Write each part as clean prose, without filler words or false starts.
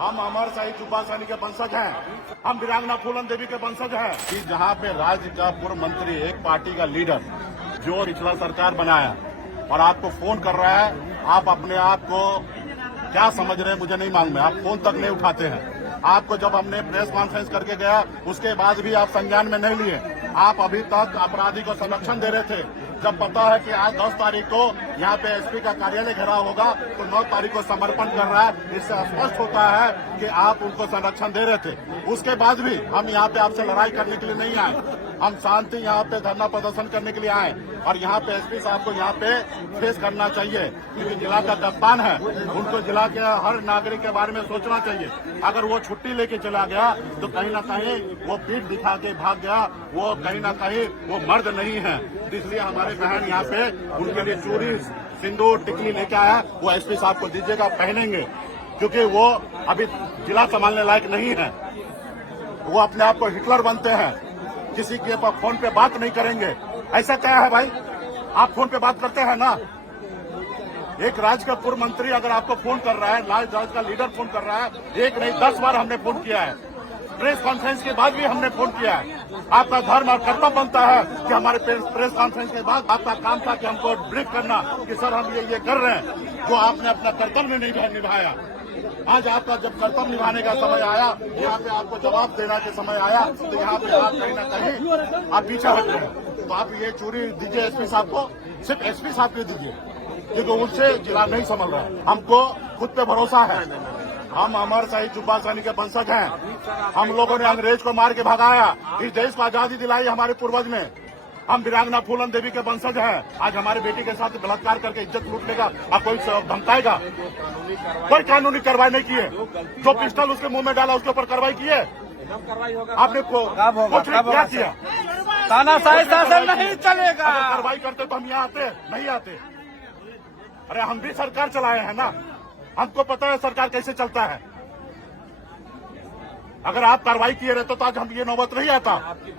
हम अमर शहीद जुब्बा सैनी के वंशज हैं। हम वीरांगना फूलन देवी के वंशज हैं। कि जहाँ पे राज्य का पूर्व मंत्री, एक पार्टी का लीडर जो पिछला सरकार बनाया और आपको फोन कर रहा है, आप अपने आप को क्या समझ रहे हैं मुझे नहीं मालूम है। आप फोन तक नहीं उठाते हैं। आपको जब हमने प्रेस कॉन्फ्रेंस करके गया उसके बाद भी आप संज्ञान में नहीं लिए। आप अभी तक अपराधी को संरक्षण दे रहे थे, जब पता है कि आज 10 तारीख को यहाँ पे एसपी का कार्यालय घेराव होगा तो 9 तारीख को समर्पण कर रहा है। इससे स्पष्ट होता है कि आप उनको संरक्षण दे रहे थे। उसके बाद भी हम यहाँ पे आपसे लड़ाई करने के लिए नहीं आए। हम शांति यहाँ पे धरना प्रदर्शन करने के लिए आए और यहाँ पे एसपी साहब को यहाँ पे फेस करना चाहिए, क्योंकि जिला का कप्तान है। उनको जिला के हर नागरिक के बारे में सोचना चाहिए। अगर वो छुट्टी लेके चला गया तो कहीं ना कहीं वो पीठ दिखा के भाग गया, वो कहीं ना कहीं वो मर्द नहीं है। इसलिए हमारे बहन यहाँ पे उनके लिए चूड़ी, सिंदूर, टिकली लेके आया, वो एसपी साहब को दीजिएगा, पहनेंगे, क्योंकि वो अभी जिला संभालने लायक नहीं है। वो अपने आप को हिटलर बनते हैं, किसी के फोन पे बात नहीं करेंगे। ऐसा क्या है भाई, आप फोन पे बात करते हैं ना। एक राज्य का पूर्व मंत्री अगर आपको फोन कर रहा है, राज्य का लीडर फोन कर रहा है, एक नहीं 10 बार हमने फोन किया है। प्रेस कॉन्फ्रेंस के बाद भी हमने फोन किया है। आपका धर्म और कर्तव्य बनता है कि हमारे प्रेस कॉन्फ्रेंस के बाद आपका काम था कि हमको ब्रीफ करना कि सर हम ये कर रहे हैं, जो आपने अपना कर्तव्य नहीं निभाया। आज आपका जब कर्तव्य निभाने का समय आया, यहाँ पे आपको जवाब देने के समय आया, तो यहाँ पे आप कहीं ना कहीं आप पीछे हट रहे हैं। तो आप ये चूड़ी दीजिए एसपी साहब को, सिर्फ एसपी साहब को दीजिए, क्योंकि उनसे जिला नहीं संभल रहा है। हमको खुद पे भरोसा है। हम अमर शहीद जुब्बा सैनी के वंशज हैं। हम लोगों ने अंग्रेज को मार के भगाया, इस देश को आजादी दिलाई हमारे पूर्वज ने। हम वीरांगना फूलन देवी के वंशज हैं। आज हमारे बेटी के साथ बलात्कार करके इज्जत लूट लेगा, अब कोई धमकाएगा? कोई कानूनी कार्रवाई नहीं किए। जो पिस्टल उसके मुंह में डाला उसके ऊपर कार्रवाई किए। आपने कुछ क्या किया? तानाशाही शासन नहीं चलेगा। कार्रवाई करते तो हम यहाँ आते नहीं आते। अरे हम भी सरकार चलाए हैं ना, हमको पता है सरकार कैसे चलता है। अगर आप कार्रवाई किए रहते तो आज हम ये नौबत नहीं आता।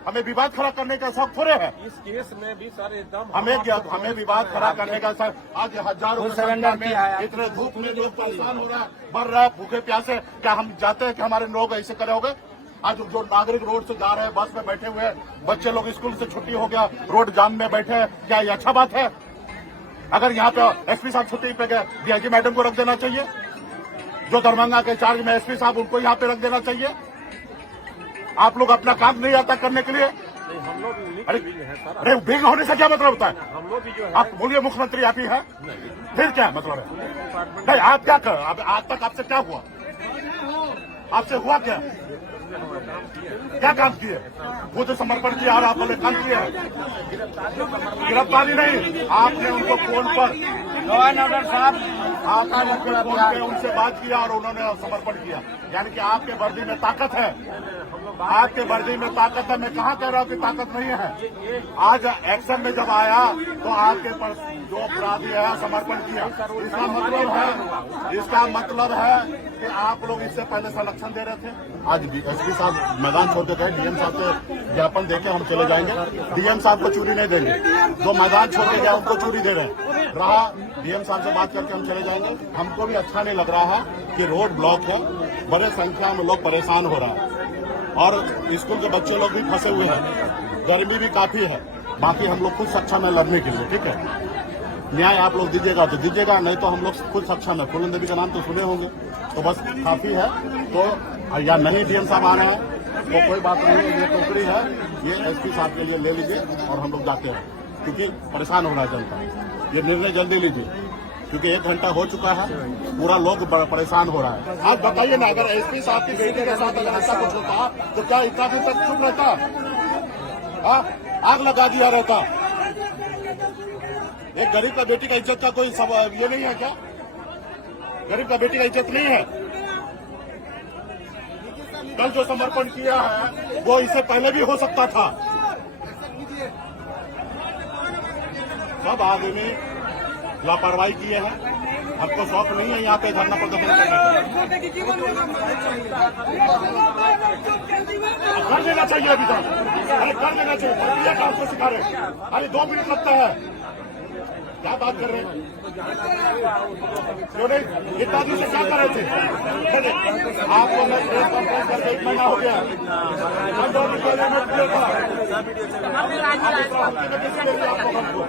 हमें विवाद खड़ा करने का शौक थोड़े है। इस केस में भी सर एकदम हमें विवाद खड़ा करने का शौक। आज हजारों संख्या में इतने धूप में लोग परेशान हो रहा है, मर रहा है भूखे प्यासे। क्या हम चाहते हैं कि हमारे लोग ऐसे करे होंगे? आज जो नागरिक रोड से जा रहे हैं, बस में बैठे हुए हैं, बच्चे लोग स्कूल से छुट्टी हो गया, रोड जाम में बैठे हैं, क्या ये अच्छा बात है? अगर यहाँ पे एसपी साहब छुट्टी पे गए, डीआईजी मैडम को रख देना चाहिए। जो दरभंगा के चार्ज में एसपी साहब, उनको यहाँ पे रख देना चाहिए। आप लोग अपना काम नहीं आता करने के लिए। हम लोग अरे विघ्न होने से क्या मतलब होता है? हम लोग भी जो है, आप बोलिए मुख्यमंत्री आप ही है, फिर क्या मतलब है? नहीं, आप क्या कर, आज तक आपसे क्या हुआ? आपसे हुआ क्या? क्या काम किए? वो तो समर्पण किया और आप बोले काम किए। गिरफ्तारी नहीं, आपने उनको फोन पर लॉ एंड ऑर्डर साहब, आपने उनको फोन पे उनसे बात किया और उन्होंने समर्पण किया। यानी कि आपके वर्दी में ताकत है। आपके वर्दी में ताकत है। मैं कहाँ कह रहा हूँ कि ताकत नहीं है। आज एक्शन में जब आया तो आपके पर जो अपराधी है समर्पण किया। इसका मतलब है कि आप लोग इससे पहले संरक्षण दे रहे थे। आज एसपी साहब मैदान छोड़ के गए, डीएम साहब से ज्ञापन देके हम चले जाएंगे। डीएम साहब को चूड़ी नहीं देंगे, जो मैदान छोड़ के गया उनको चूड़ी दे रहे रहा। डीएम साहब से बात करके हम चले जाएंगे। हमको भी अच्छा नहीं लग रहा है कि रोड ब्लॉक है, बड़े संख्या में लोग परेशान हो रहा है और स्कूल के बच्चे लोग भी फंसे हुए हैं। गर्मी भी काफी है। बाकी हम लोग खुद सक्षम है लड़ने के लिए। ठीक है, न्याय आप लोग दीजिएगा तो दीजिएगा, नहीं तो हम लोग खुद सक्षम है। फूलन देवी का नाम तो सुने होंगे, तो बस काफी है। तो या नहीं डीएम साहब आ रहे हैं तो कोई बात नहीं है। ये टोकरी है, ये एसपी साहब के लिए ले लीजिए और हम लोग जाते हैं, क्योंकि परेशान हो रहा है जनता। ये निर्णय जल्दी लीजिए, क्योंकि 1 घंटा हो चुका है, पूरा लोग परेशान हो रहा है। आप बताइए ना, अगर एसपी साहब की बेटी के साथ अगर ऐसा कुछ होता तो क्या इतना दिन तक चुप रहता? आग लगा दिया रहता। एक गरीब का बेटी का इज्जत का कोई ये नहीं है क्या? गरीब का बेटी का इज्जत नहीं है? कल जो समर्पण किया है वो इससे पहले भी हो सकता था। सब आदमी लापरवाही किए हैं। हमको शौक नहीं है यहाँ पे धरना प्रदर्शन करने का। कर देना चाहिए अभी तक, अरे कर देना चाहिए। क्या आपको सिखा रहे? अरे 2 मिनट लगता है। क्या बात कर रहे हैं? क्यों नहीं? इतना दिन से क्या कर रहे थे? आपको मैं प्रेस कॉन्फ्रेंस करके 1 महीना हो गया। मैं 2 दिन पहले मैं किया था। आपको हमको